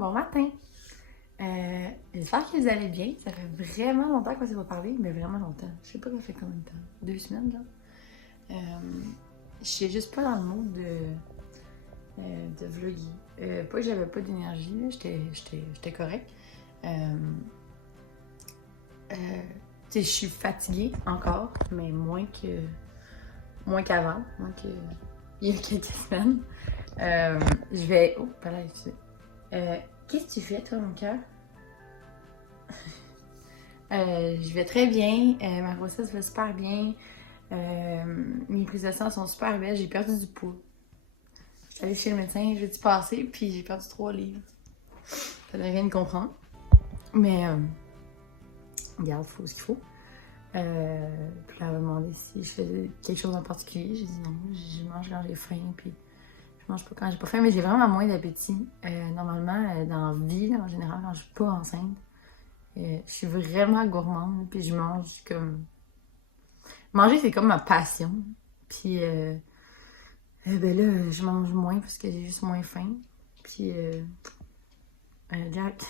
bon matin. J'espère que vous allez bien. Ça fait vraiment longtemps qu'on s'est pas parlé, mais vraiment longtemps. Je sais pas ça fait combien de temps. 2 semaines, là. Je suis juste pas dans le monde de vlogger. Pas que j'avais pas d'énergie, là. J'étais correcte. Je suis fatiguée encore, mais moins qu'avant, moins qu'il y a quelques semaines. Je vais... Oh, pas là, ici. Qu'est-ce que tu fais, toi, mon cœur? Je vais très bien. Ma grossesse va super bien. Mes prises de sang sont super belles. J'ai perdu du poids. Je suis allée chez le médecin jeudi passé, puis j'ai perdu 3 livres. Ça devrait rien de comprendre. Mais, regarde, il faut ce qu'il faut. Puis là, elle m'a demandé si je faisais quelque chose en particulier. J'ai dit non, je mange quand j'ai faim, puis je mange pas quand j'ai pas faim, mais j'ai vraiment moins d'appétit. Normalement, dans la vie, en général, quand je suis pas enceinte, je suis vraiment gourmande, puis je mange comme... Manger, c'est comme ma passion. Puis, ben là, je mange moins parce que j'ai juste moins faim. Puis, Jack...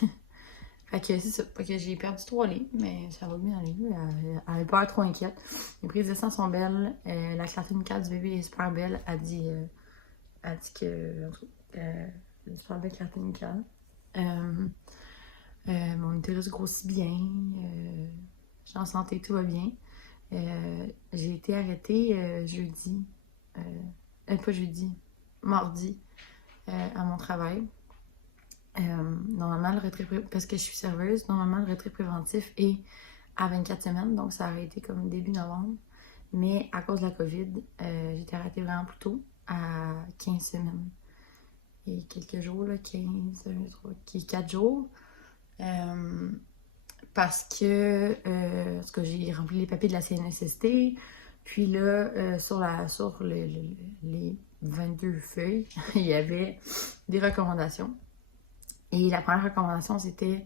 Fait que c'est ça. Fait que j'ai perdu 3 livres, mais ça va bien aller. Elle avait pas l'air trop inquiète. Les prises de sang sont belles. La clarté nucléaire du bébé est super belle. Elle dit que... En tout cas, une super belle clarté nucléaire. Mon utérus grossit bien. Je suis en santé, tout va bien. J'ai été arrêtée jeudi. Pas jeudi. Mardi. À mon travail. Normalement, le retrait parce que je suis serveuse, normalement, le retrait préventif est à 24 semaines, donc ça aurait été comme début novembre. Mais à cause de la COVID, j'ai été arrêtée vraiment plus tôt, à 15 semaines. Et quelques jours, là, 15, 1, 3, 4 jours. Parce que, j'ai rempli les papiers de la CNSST, puis là, sur les 22 feuilles, il y avait des recommandations. Et la première recommandation, c'était...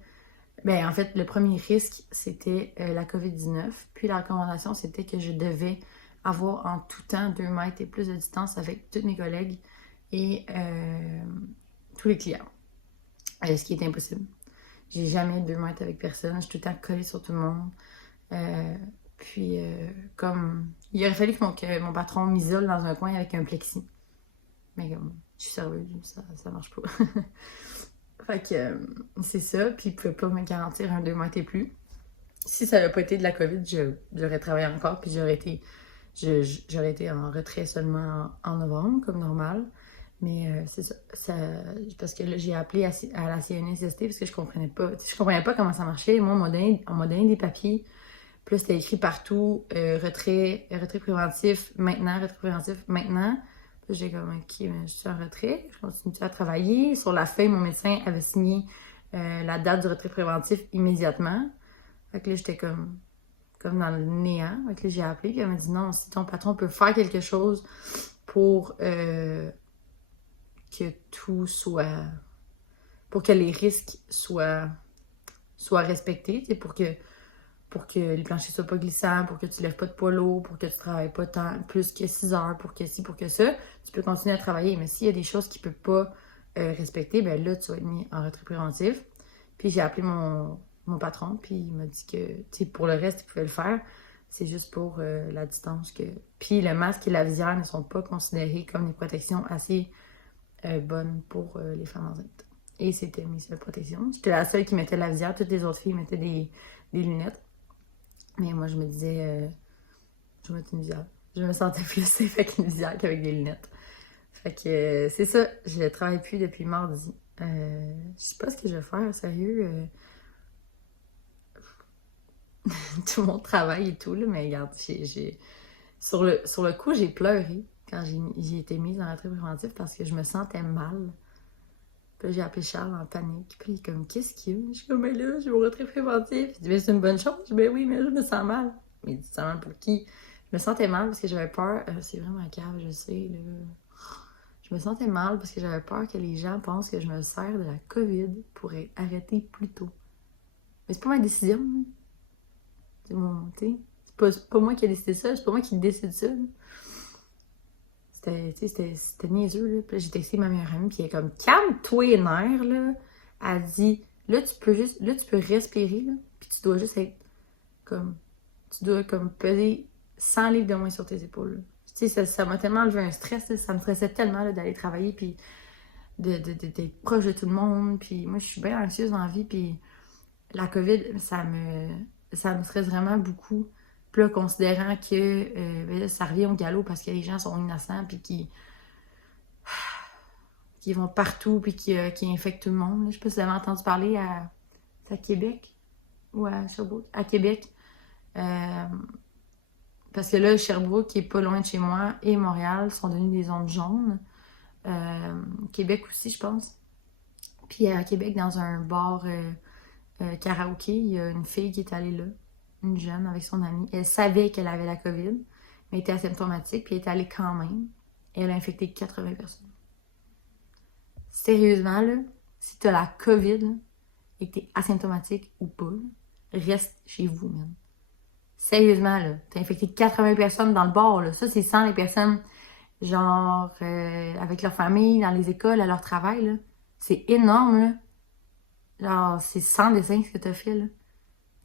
Ben, en fait, le premier risque, c'était la COVID-19. Puis la recommandation, c'était que je devais avoir en tout temps 2 mètres et plus de distance avec tous mes collègues et tous les clients. Ce qui est impossible. J'ai jamais 2 mètres avec personne. Je suis tout le temps collée sur tout le monde. Comme... Il aurait fallu que mon patron m'isole dans un coin avec un plexi. Mais comme, je suis serveuse, ça marche pas. Fait que c'est ça, puis ils pouvaient pas me garantir un 2 mètres et plus. Si ça n'avait pas été de la COVID, j'aurais travaillé encore, puis j'aurais été en retrait seulement en novembre, comme normal. Mais c'est ça, parce que là, j'ai appelé à la CNSST parce que je comprenais pas comment ça marchait. Moi, on m'a donné des papiers, puis là, c'était écrit partout, retrait préventif, maintenant. Puis j'ai comme, ok, je suis en retrait, je continue à travailler. Sur la feuille, mon médecin avait signé la date du retrait préventif immédiatement. Fait que là, j'étais comme dans le néant. Fait que là, j'ai appelé, puis elle m'a dit non, si ton patron peut faire quelque chose pour que tout soit... pour que les risques soient respectés, pour que les planchers soient pas glissants, pour que tu lèves pas de poids lourd, pour que tu travailles pas plus que 6 heures, pour que ci, pour que ça, tu peux continuer à travailler. Mais s'il y a des choses qu'il peut pas respecter, ben là, tu vas être mis en retrait préventif. Puis j'ai appelé mon patron, puis il m'a dit que, tu sais, pour le reste, il pouvait le faire. C'est juste pour la distance que... Puis le masque et la visière ne sont pas considérés comme des protections assez bonnes pour les femmes enceintes. Et c'était mes seules protections. J'étais la seule qui mettait la visière. Toutes les autres filles mettaient des lunettes. Mais moi, je me disais, je vais mettre une visière. Je me sentais plus safe avec une visière qu'avec des lunettes. Fait que c'est ça, je ne travaille plus depuis mardi. Je sais pas ce que je vais faire, sérieux. Tout le monde travaille et tout, là, mais regarde, sur le coup, j'ai pleuré quand j'ai été mise en retrait préventif parce que je me sentais mal. Puis là, j'ai appelé Charles en panique. Puis il est comme, qu'est-ce qu'il y a? Je suis comme, mais là, j'ai mon retrait préventif. Il dit, mais c'est une bonne chose. Je dis, ben oui, mais là, je me sens mal. Mais il dit, tu sens mal pour qui? Je me sentais mal parce que j'avais peur. C'est vraiment grave, je sais, là. Je me sentais mal parce que j'avais peur que les gens pensent que je me sers de la COVID pour être arrêtée plus tôt. Mais c'est pas ma décision. Hein. C'est mon, tu sais. C'est pas moi qui ai décidé ça. C'est pas moi qui décide ça. C'était niaiseux, là. Puis là, j'ai texté ma meilleure amie, puis elle est comme, calme-toi les nerfs, là. elle dit, là, tu peux respirer, là, puis tu dois juste être comme, tu dois comme peser 100 livres de moins sur tes épaules. Tu sais, ça m'a tellement enlevé un stress, là, ça me stressait tellement là, d'aller travailler, puis d'être proche de tout le monde, puis moi, je suis bien anxieuse dans la vie, puis la COVID, ça me stresse vraiment beaucoup. Puis là, considérant que ben là, ça revient au galop parce que les gens sont innocents, puis qui vont partout, puis qui infectent tout le monde. Je sais pas si vous avez entendu parler à Québec ou à Sherbrooke. À Québec. Euh, Parce que là, Sherbrooke, qui est pas loin de chez moi, et Montréal sont devenus des zones jaunes. Québec aussi, je pense. Puis à Québec, dans un bar karaoké, il y a une fille qui est allée là, une jeune avec son amie. Elle savait qu'elle avait la COVID, mais était asymptomatique, puis elle est allée quand même. Et elle a infecté 80 personnes. Sérieusement, là, si t'as la COVID là, et que t'es asymptomatique ou pas, reste chez vous, man. Sérieusement, là, t'as infecté 80 personnes dans le bar, là. Ça, c'est sans les personnes, genre, avec leur famille, dans les écoles, à leur travail, là. C'est énorme, là. Genre, c'est sans dessin ce que t'as fait, là.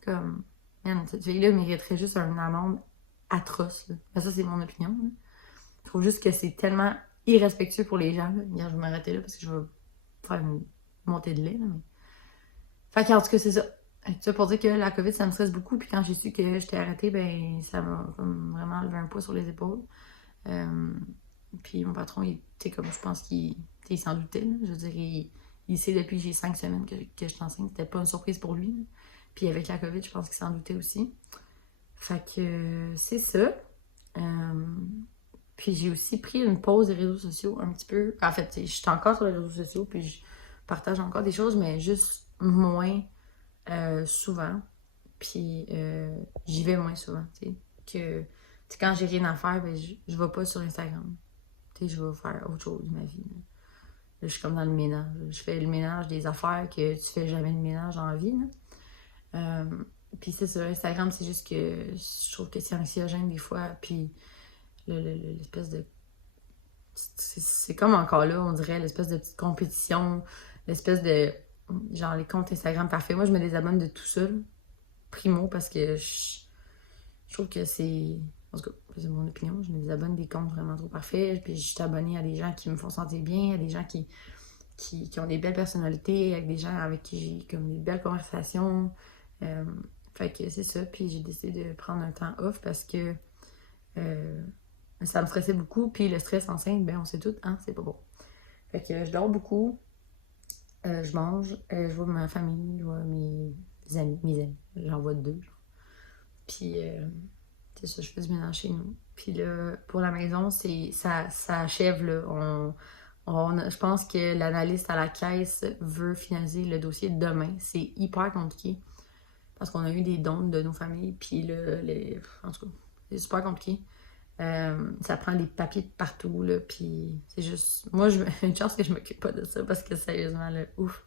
Comme, man, cette fille-là mériterait juste un amende atroce, là. Ben, ça, c'est mon opinion, là. Je trouve juste que c'est tellement irrespectueux pour les gens, là. Regarde, je vais m'arrêter là parce que je vais faire une montée de lait, là, mais... Fait qu'en tout cas, c'est ça. Tout ça pour dire que la COVID, ça me stresse beaucoup. Puis quand j'ai su que j'étais arrêtée, ben ça m'a comme vraiment levé un poids sur les épaules. Euh, Puis mon patron, il était comme, je pense qu'il s'en doutait. Là. Je veux dire, il sait depuis que j'ai 5 semaines que je t'enseigne. C'était pas une surprise pour lui. Là. Puis avec la COVID, je pense qu'il s'en doutait aussi. Fait que c'est ça. Euh, Puis j'ai aussi pris une pause des réseaux sociaux un petit peu. En fait, je suis encore sur les réseaux sociaux, puis je partage encore des choses, mais juste moins souvent. Puis j'y vais moins souvent, tu sais. Quand j'ai rien à faire, ben, je vais pas sur Instagram. Tu sais, je vais faire autre chose de ma vie. Là. Là, je suis comme dans le ménage. Je fais le ménage des affaires que tu fais jamais de ménage en vie. Là. Puis c'est ça, Instagram, c'est juste que je trouve que c'est anxiogène des fois. Puis l'espèce de... C'est comme encore là, on dirait, l'espèce de petite compétition, l'espèce de... Genre les comptes Instagram parfaits. Moi, je me désabonne de tout ça, là. Primo, parce que je trouve que c'est... En tout cas, c'est mon opinion. Je me désabonne des comptes vraiment trop parfaits. Puis je suis abonnée à des gens qui me font sentir bien, à des gens qui ont des belles personnalités, avec des gens avec qui j'ai comme des belles conversations. Euh, Fait que c'est ça. Puis j'ai décidé de prendre un temps off parce que euh, ça me stressait beaucoup. Puis le stress enceinte, ben on sait tout, hein, c'est pas bon. Fait que je dors beaucoup, je mange, je vois ma famille, je vois mes amis. J'en vois deux. Puis c'est ça, je fais du ménage chez nous. Puis là, pour la maison, ça achève là. Je pense que l'analyste à la caisse veut finaliser le dossier demain. C'est hyper compliqué parce qu'on a eu des dons de nos familles. Puis là, en tout cas, c'est super compliqué. Ça prend des papiers de partout, là, puis c'est juste... Moi, une chance que je m'occupe pas de ça, parce que sérieusement, là, ouf.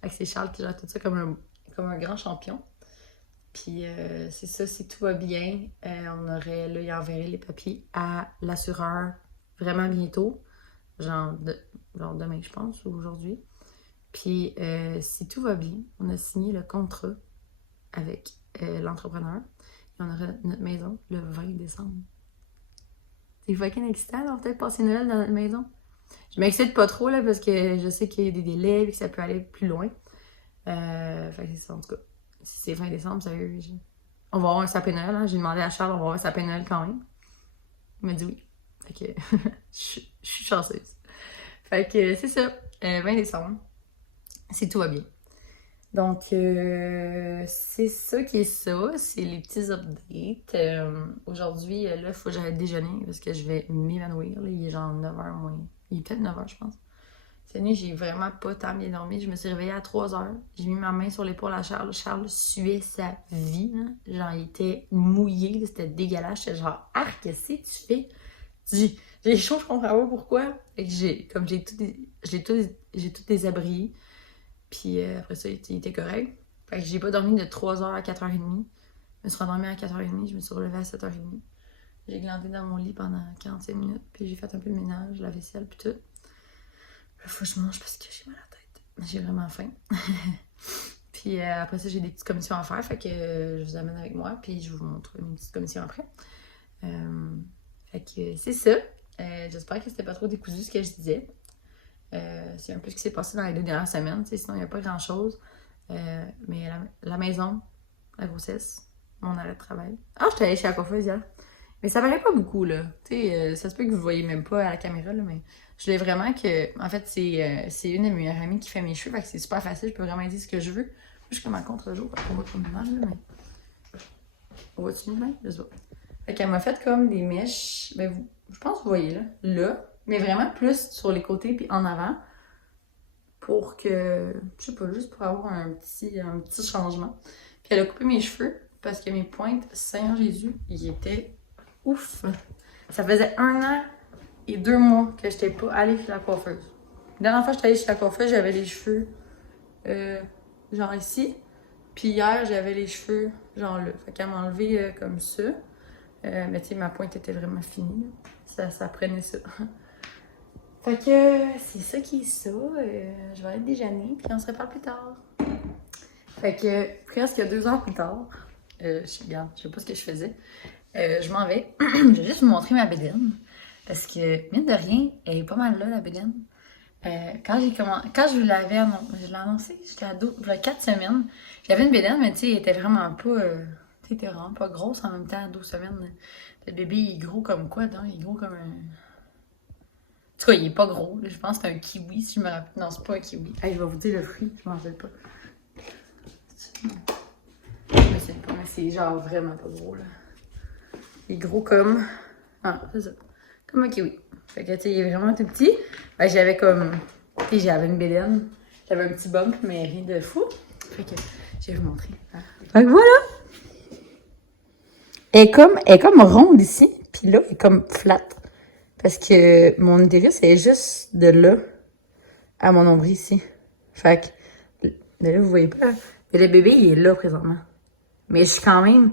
Fait que c'est Charles qui gère tout ça comme un grand champion. Puis c'est ça, si tout va bien, là, il enverrait les papiers à l'assureur vraiment bientôt, genre, genre demain, je pense, ou aujourd'hui. Puis si tout va bien, on a signé le contrat avec l'entrepreneur et on aura notre maison le 20 décembre. C'est fucking excitant, on va peut-être passer Noël dans notre maison. Je m'excite pas trop, là, parce que je sais qu'il y a des délais et que ça peut aller plus loin. Fait que c'est ça, en tout cas. Si c'est fin décembre, sérieux, on va avoir un sapin Noël, hein. J'ai demandé à Charles, on va avoir un sapin Noël quand même. Il m'a dit oui. Fait que je suis chanceuse. Fait que c'est ça, 20 décembre, si tout va bien. Donc, c'est ça qui est ça. C'est les petits updates. Aujourd'hui, là, il faut que j'aille déjeuner parce que je vais m'évanouir. Là. Il est genre 9h moins. Il est peut-être 9h, je pense. Cette nuit, j'ai vraiment pas tant bien dormi. Je me suis réveillée à 3h. J'ai mis ma main sur l'épaule à Charles. Charles suait sa vie. Là. Genre, il était mouillé. C'était dégueulasse. J'étais genre, arc, qu'est-ce que tu fais? J'ai chaud, je comprends pas pourquoi. Fait que j'ai tout désabris. Puis après ça, il était correct. Fait que j'ai pas dormi de 3h à 4h30. Je me suis rendormie à 4h30, je me suis relevée à 7h30. J'ai glandé dans mon lit pendant 45 minutes, puis j'ai fait un peu de ménage, la vaisselle, puis tout. Là, faut que je mange parce que j'ai mal à la tête. J'ai vraiment faim. Puis après ça, j'ai des petites commissions à faire, fait que je vous amène avec moi, puis je vous montre une petite commission après. Fait que c'est ça. J'espère que c'était pas trop décousu ce que je disais. C'est un peu ce qui s'est passé dans les 2 dernières semaines, sinon il n'y a pas grand-chose. Mais la maison, la grossesse, mon arrêt de travail. Ah, je suis allée chez la coiffeuse hier. Mais ça paraît pas beaucoup, là. Tu sais, ça se peut que vous ne voyez même pas à la caméra, là, mais je voulais vraiment que... En fait, c'est une de mes meilleures amies qui fait mes cheveux, fait que c'est super facile, je peux vraiment dire ce que je veux. Je suis comme à contre-jour, on voit pas l'image, là, mais... On voit-tu bien? Je sais pas. Fait qu'elle m'a fait comme des mèches, ben, je pense que vous voyez, là, mais vraiment plus sur les côtés puis en avant, pour que... Je sais pas, juste pour avoir un petit changement. Puis elle a coupé mes cheveux, parce que mes pointes, Seigneur Jésus, ils étaient... Ouf! Ça faisait 1 an et 2 mois que j'étais pas allée chez la coiffeuse. La dernière fois que j'étais allée chez la coiffeuse, j'avais les cheveux genre ici. Puis hier, j'avais les cheveux genre là. Fait qu'elle m'a enlevé comme ça. Mais tu sais, ma pointe était vraiment finie. Ça prenait ça. Fait que c'est ça qui est ça. Je vais aller déjeuner, puis on se reparle plus tard. Fait que presque 2 heures plus tard, regarde, je sais pas ce que je faisais. Je m'en vais. Je vais juste vous montrer ma bédaine. Parce que, mine de rien, elle est pas mal là, la bédaine. Quand je vous l'avais annoncé, j'étais ado, il y a 4 semaines. J'avais une bédaine, mais tu sais, elle était vraiment pas. Tu sais, était vraiment pas grosse en même temps, à 12 semaines. Le bébé, il est gros comme quoi, donc? Il est gros comme un. En tout cas, il est pas gros. Là. Je pense que c'est un kiwi, si je me rappelle. Non, c'est pas un kiwi. Hey, je vais vous dire le fruit, je m'en rappelle pas. Je sais pas, mais c'est genre vraiment pas gros, là. Il est gros comme... Ah, c'est ça. Comme un kiwi. Fait que, tu sais, il est vraiment tout petit. Ben, j'avais comme... Puis j'avais une bédaine. J'avais un petit bump, mais rien de fou. Fait que, je vais vous montrer. Fait que voilà! Elle est comme ronde ici. Puis là, elle est comme flat. Parce que mon utérus est juste de là à mon nombril ici. Fait que... Là, vous voyez pas. Mais le bébé, il est là présentement. Mais je suis quand même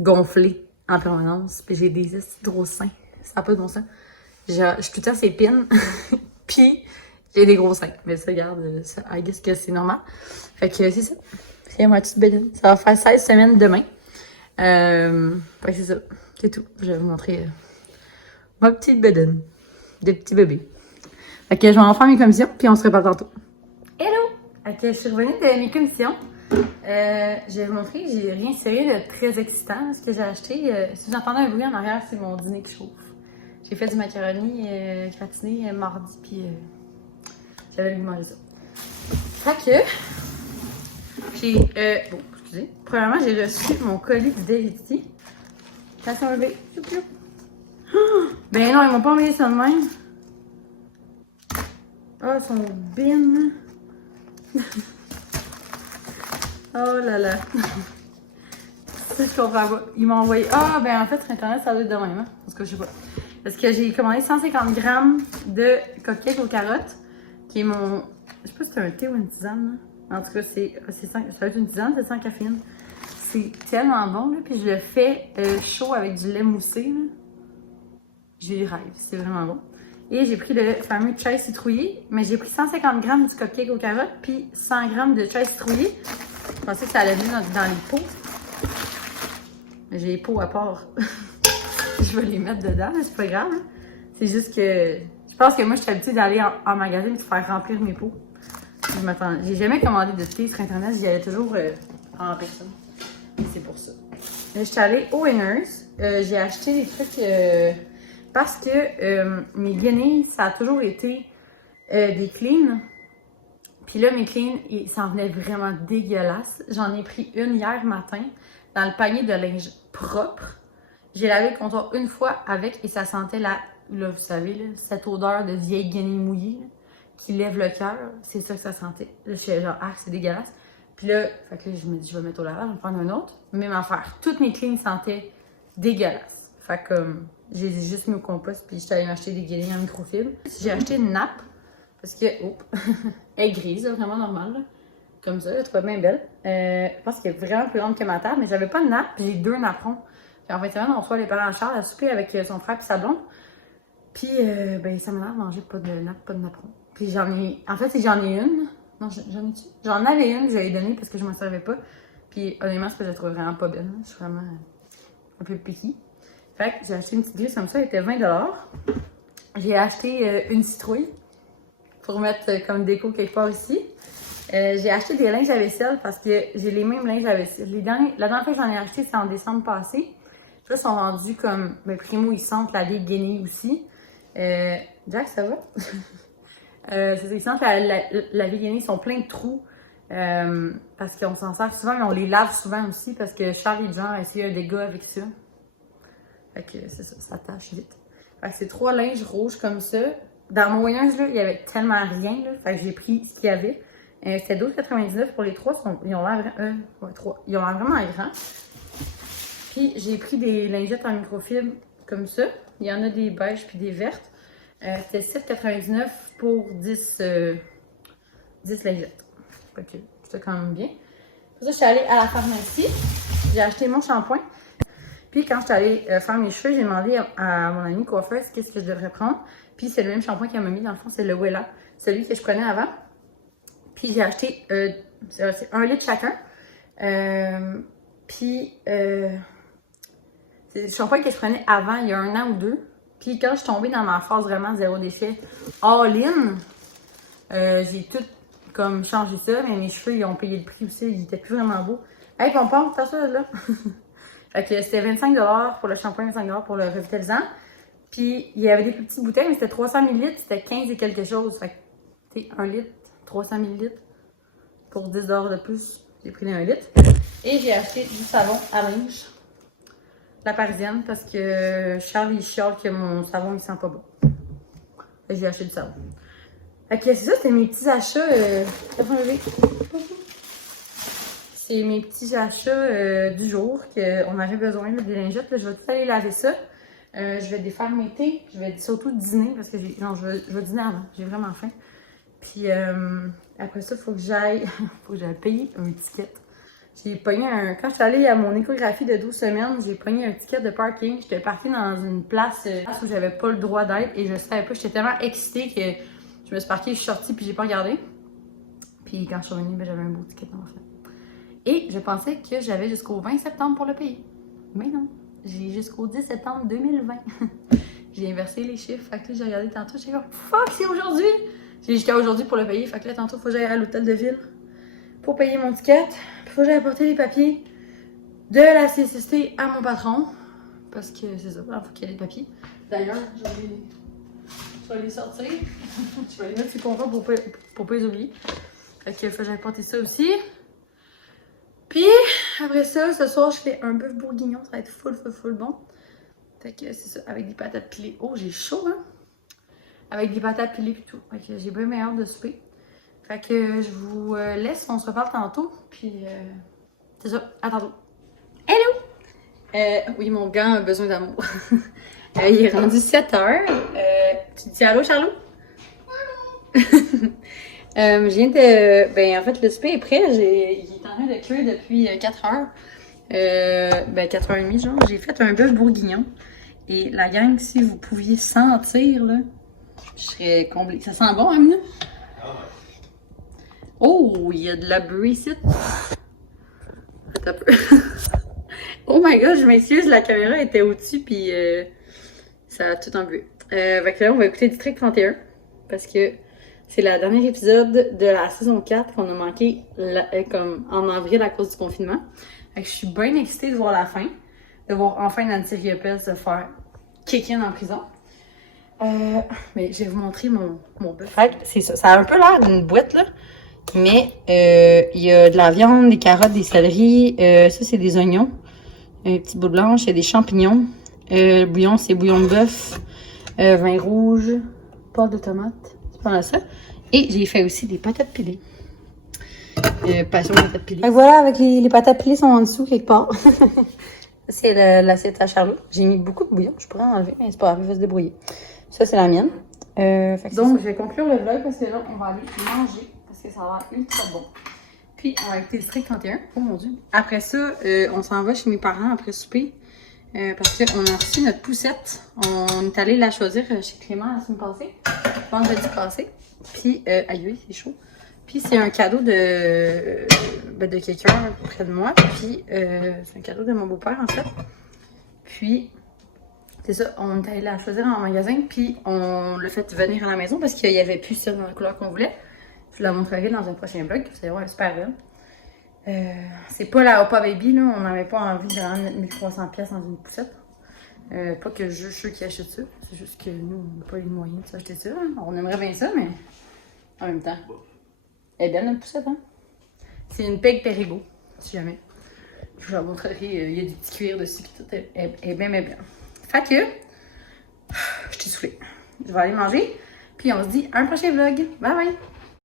gonflée en permanence. Puis j'ai des gros seins. Ça n'a pas de bon sens. Je suis tout le temps ses pins. Puis j'ai des gros seins. Mais ça, regarde, ça, I guess que c'est normal. Fait que c'est ça. C'est ma petite bédaine. Ça va faire 16 semaines demain. Fait que c'est ça. C'est tout. Je vais vous montrer ma petite bédaine. De petit bébé. Fait que je vais en faire mes commissions. Puis on se reparle tantôt. Hello! Ok, je suis revenue de mes commissions. Je vais vous montrer, j'ai rien serré de très excitant. Ce que j'ai acheté, si vous entendez un bruit en arrière, c'est mon dîner qui chauffe. J'ai fait du macaroni gratiné mardi, puis j'avais le goût de manger ça. Fait que, j'ai, bon, excusez. Premièrement, j'ai reçu mon colis du Delity. Attention, bébé. Choup, choup. Ben non, ils m'ont pas envoyé ça de même. Oh, son bin. Oh là là. Ça, je comprends pas. Ils m'ont envoyé. Ah, ben en fait, sur Internet, ça doit être de même. Hein? Parce que je sais pas. Parce que j'ai commandé 150 grammes de cupcake aux carottes, qui est mon. Je sais pas si c'est un thé ou une tisane. Là. En tout cas, ça va être une tisane, c'est sans caféine. C'est tellement bon, là. Puis je le fais chaud avec du lait moussé. Là. J'ai rêve. C'est vraiment bon. Et j'ai pris le fameux chai citrouillé, mais j'ai pris 150 grammes du cupcake aux carottes, puis 100 grammes de chai citrouillé. Je pensais que ça allait venir dans les pots. Mais j'ai les pots à part. Je vais les mettre dedans, mais c'est pas grave. Hein. C'est juste que je pense que moi, je suis habituée d'aller en magasin et de faire remplir mes pots. J'ai jamais commandé de thé sur Internet, j'y allais toujours en personne. Et c'est pour ça. Là, je suis allée au Winners. J'ai acheté des trucs parce que mes guenilles, ça a toujours été des cleans. Puis là, mes cleans, ça en venait vraiment dégueulasse. J'en ai pris une hier matin dans le panier de linge propre. J'ai lavé le comptoir une fois avec et ça sentait là, vous savez, là, cette odeur de vieille guenille mouillée là, qui lève le cœur. C'est ça que ça sentait. Là, je suis genre, ah, c'est dégueulasse. Puis là, fait que là, je me dis, je vais mettre au lavage, je vais prendre un autre. Même affaire. Toutes mes cleans sentaient dégueulasses. Fait que j'ai juste mis au compost puis je suis allée m'acheter des guenilles en microfibre. J'ai acheté une nappe parce que, elle est grise, là, vraiment normale. Là. Comme ça, je la trouve bien belle. Je pense qu'elle est vraiment plus grande que ma table, mais j'avais pas de nappe, j'ai 2 napperons. Puis en fait, on reçoit les parents à Charles à souper avec son frère et sa blonde. Puis, ben, ça m'a l'air de manger pas de nappe, pas de napperon. Puis en fait, j'en ai une, Non, j'en ai-tu? J'en avais une que j'avais donnée parce que je m'en servais pas. Puis honnêtement, c'est parce que je la trouvais vraiment pas belle. Je suis vraiment un peu picky. Fait que j'ai acheté une petite grille comme ça, elle était 20$. J'ai acheté une citrouille pour mettre comme déco quelque part ici. J'ai acheté des linges à vaisselle parce que j'ai les mêmes linges à vaisselle. La dernière fois que j'en ai acheté, c'est en décembre passé. Là, ils sont rendus comme. Ben, Primo, ils sentent la vieille guenille aussi. Jack, ça va? Ils sentent la vieille guenille, ils sont pleins de trous. Parce qu'on s'en sert souvent, mais on les lave souvent aussi parce que Charles est genre essayé un dégât avec ça. Fait que c'est ça, ça tâche vite. Fait que c'est 3 linges rouges comme ça. Dans mon voyage, là, il y avait tellement rien. Là, fait que j'ai pris ce qu'il y avait. C'était 12,99 pour les 3. Ils ont l'air ils ont l'air vraiment grands. Puis j'ai pris des lingettes en microfibre comme ça. Il y en a des beiges puis des vertes. C'était 7,99 pour 10 lingettes. Fait que c'était quand même bien. Pour ça, je suis allée à la pharmacie. J'ai acheté mon shampoing. Puis quand je suis allée faire mes cheveux, j'ai demandé à mon amie coiffeuse qu'est-ce que je devrais prendre. Puis c'est le même shampoing qu'elle m'a mis, dans le fond, c'est le Wella. Celui que je prenais avant. Puis j'ai acheté c'est 1 litre chacun. Puis c'est le shampoing que je prenais avant, il y a 1 an ou 2. Puis quand je suis tombée dans ma phase vraiment zéro déchet all-in, j'ai tout comme changé ça. Mais mes cheveux, ils ont payé le prix aussi, ils étaient plus vraiment beaux. Hey, pompon, fais ça là! Fait que c'était 25$ pour le shampoing, 25$ pour le revitalisant. Puis il y avait des plus petites bouteilles, mais c'était 300 ml, c'était 15 et quelque chose. Fait que, tu sais, 1 litre, 300 ml pour 10$ de plus. J'ai pris 1 litre. Et j'ai acheté du savon à linge, la parisienne, parce que Charles, il chiale que mon savon, il sent pas bon. Fait que j'ai acheté du savon. Fait que c'est ça, c'était mes petits achats. C'est mes petits achats du jour qu'on avait besoin là, des lingettes. Là, je vais tout aller laver ça. Je vais défaire mes thés. Je vais surtout dîner parce que je vais dîner avant. J'ai vraiment faim. Puis après ça, il faut que j'aille payer un ticket. J'ai pogné quand je suis allée à mon échographie de 12 semaines, j'ai pogné un ticket de parking. J'étais parquée dans une place où j'avais pas le droit d'être et je savais pas. J'étais tellement excitée que je me suis parquée, je suis sortie puis j'ai pas regardé. Puis quand je suis revenue, ben, j'avais un beau ticket en fait. Et je pensais que j'avais jusqu'au 20 septembre pour le payer. Mais non, j'ai jusqu'au 10 septembre 2020. J'ai inversé les chiffres. Fait que là, j'ai regardé tantôt, j'ai dit fuck, c'est aujourd'hui! J'ai jusqu'à aujourd'hui pour le payer. Fait que là, tantôt, il faut que j'aille à l'hôtel de ville pour payer mon ticket. Puis il faut que j'aille apporter les papiers de la CSST à mon patron. Parce que c'est ça, il faut qu'il y ait des papiers. D'ailleurs, je vais les sortir. Je vais les mettre sur le comptoir pour pas les oublier. Fait que faut que j'aille apporter ça aussi. Puis, après ça, ce soir, je fais un bœuf bourguignon. Ça va être full bon. Fait que c'est ça, avec des patates pilées. Oh, j'ai chaud, hein? Avec des patates pilées et tout. Fait que j'ai bien meilleur de souper. Fait que je vous laisse. On se reparle tantôt. Puis, c'est ça. À tantôt. Hello! Oui, mon gant a besoin d'amour. Il est rendu 7h. Tu dis allô, Charlot? Je viens de. Ben, en fait, le souper est prêt. Il est en train de cuire depuis 4 heures. 4h30, genre. J'ai fait un bœuf bourguignon. Et la gang, si vous pouviez sentir, là, je serais comblée. Ça sent bon, Amina? Oh, il y a de la bruit ici. Attends un peu. Oh my god, je m'excuse, la caméra était au-dessus, puis ça a tout embué. Fait que là, on va écouter District 31. Parce que c'est le dernier épisode de la saison 4 qu'on a manqué comme en avril à cause du confinement. Fait que je suis bien excitée de voir la fin. De voir enfin Nancy Riopelle se faire kick-in en prison. Mais je vais vous montrer mon bœuf. Fait que c'est ça. Ça a un peu l'air d'une boîte, là. Mais il y a de la viande, des carottes, des céleris. Ça, c'est des oignons. Un petit bout de blanche. Il y a des champignons. Le bouillon, c'est bouillon de bœuf. Vin rouge. Pâte de tomate. C'est pas mal ça. Et j'ai fait aussi des patates pilées. Passion patates pilées. Et voilà, avec les patates pilées sont en dessous quelque part. C'est l'assiette à Charlotte. J'ai mis beaucoup de bouillon. Je pourrais en enlever, mais c'est pas grave, il va se débrouiller. Ça, c'est la mienne. Donc, je vais conclure le vlog parce que là, on va aller manger parce que ça va être ultra bon. Puis, on va écouter District 31. Oh mon Dieu. Après ça, on s'en va chez mes parents après souper. Parce qu'on a reçu notre poussette. On est allé la choisir chez Clément la semaine passée. Vendredi passé. Puis, aïe, c'est chaud. Puis c'est un cadeau de quelqu'un près de moi. Puis c'est un cadeau de mon beau-père, en fait. Puis, c'est ça, on est allé la choisir en magasin. Puis on l'a fait venir à la maison parce qu'il n'y avait plus ça dans la couleur qu'on voulait. Je la montrerai dans un prochain vlog. Vous allez voir, elle est super belle. C'est pas la Opa Baby, là. On n'avait pas envie de rendre 1300$ dans une poussette. Pas que je juge ceux qui achètent ça. C'est juste que nous, on n'a pas les moyens de s'acheter ça. Hein. On aimerait bien ça, mais en même temps. Elle est belle notre poussette, hein? C'est une Peg Perrigo, si jamais. Je vous la montrerai. Il y a du petit cuir dessus, puis tout. Elle est bien, bien bien. Fait que, je t'ai soufflé. Je vais aller manger, puis on se dit à un prochain vlog. Bye bye!